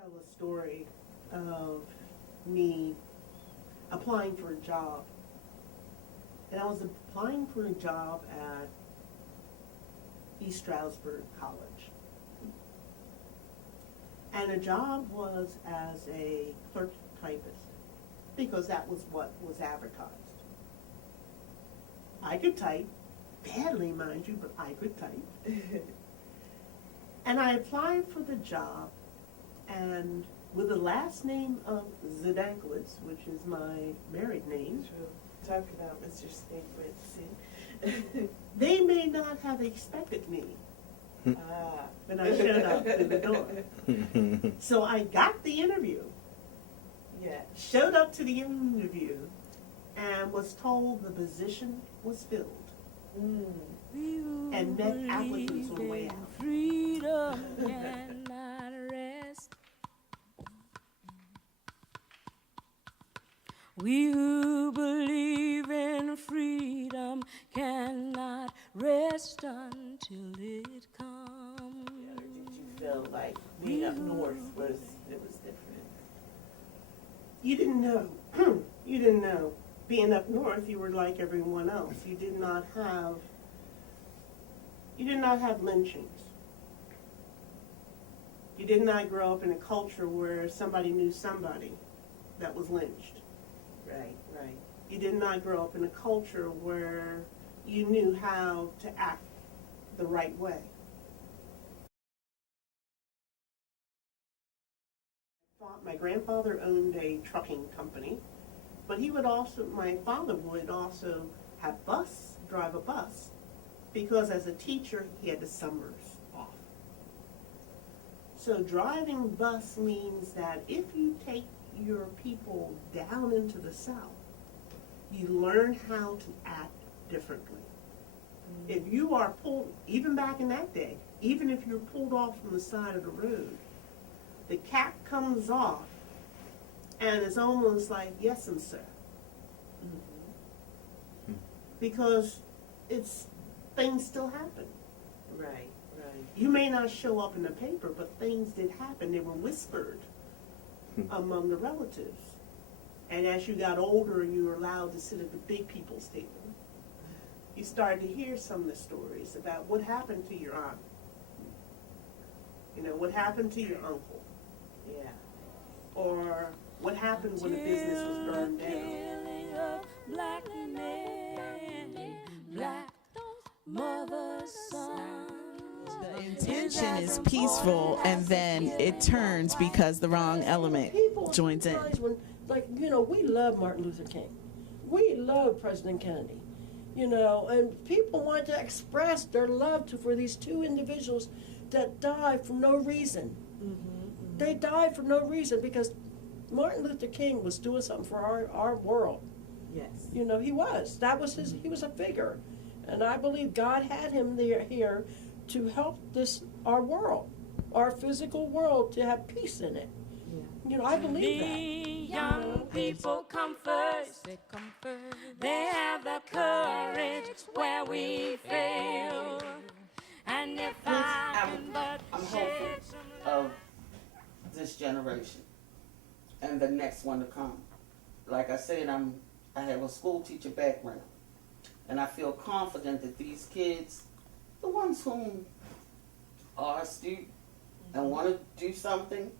Tell a story of me applying for a job. And I was applying for a job at East Stroudsburg College. And the job was as a clerk typist because that was what was advertised. I could type, badly mind you, but I could type. And I applied for the job, and with the last name of Zdanklitz, which is my married name. True. Talk about Mr. Stiglitz. They may not have expected me when I showed up to the door. So I got the interview, Yeah. showed up to the interview, and was told the position was filled, and met applicants on the way out. Freedom cannot rest. We who believe in freedom cannot rest until it comes. Or did you feel like being up north was different? You didn't know. You didn't know. Being up north, you were like everyone else. You did not have lynchings. You did not grow up in a culture where somebody knew somebody that was lynched. Right, right. You did not grow up in a culture where you knew how to act the right way. My grandfather owned a trucking company, but my father would also drive a bus, because as a teacher, he had the summers off. So driving bus means that if you take your people down into the South, you learn how to act differently. If you are pulled, even back in that day, even if you're pulled off from the side of the road, the cap comes off, and it's almost like, yes, and sir. Because things still happen. Right, right. You may not show up in the paper, but things did happen. They were whispered among the relatives. And as you got older, you were allowed to sit at the big people's table. You started to hear some of the stories about what happened to your aunt. You know, what happened to your uncle. Yeah. Or what happened when the business was burned down. Killing of black men, black mothers, sons. The intention is peaceful, and then it turns because the wrong element joins in. We love Martin Luther King. We love President Kennedy. And people want to express their love for these two individuals that died for no reason. They died for no reason because Martin Luther King was doing something for our world. Yes. He was. He was a figure. And I believe God had him here to help our world, our physical world, to have peace in it. Yeah. I believe Me, that. young people come first. They have the courage where we fail. And if I can but I'm shed hopeful some of this generation and the next one to come. Like I said, I have a school teacher background, and I feel confident that these kids, the ones whom are astute and want to do something,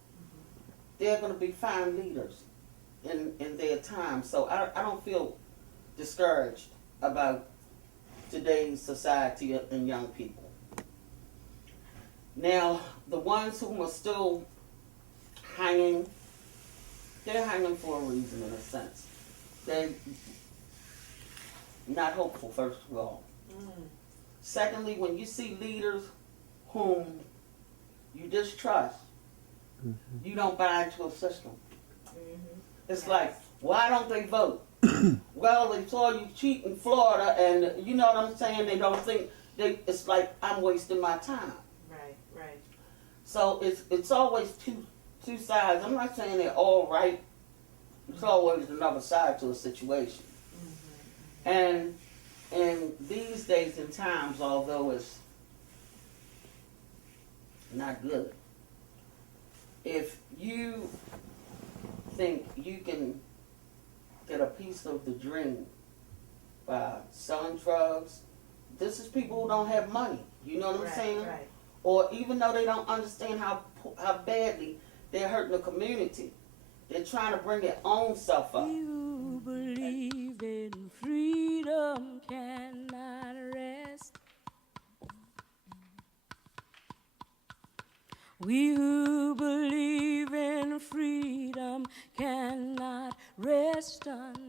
they're going to be fine leaders in their time. So I don't feel discouraged about today's society and young people. Now, the ones who are still hanging, they're hanging for a reason, in a sense. They're not hopeful, first of all. Secondly, when you see leaders whom you distrust, you don't buy into a system. It's like, why don't they vote? Well, they saw you cheat in Florida, and you know what I'm saying? They don't think, it's like, I'm wasting my time. Right, right. So it's always two sides. I'm not saying they're all right. There's always another side to a situation. And in these days and times, although it's not good, if you think you can get a piece of the dream by selling drugs, this is people who don't have money. You know what I'm saying? Right. Or even though they don't understand how badly they're hurting the community, they're trying to bring their own self up. You believe in freedom cannot rest. We who believe in freedom cannot rest until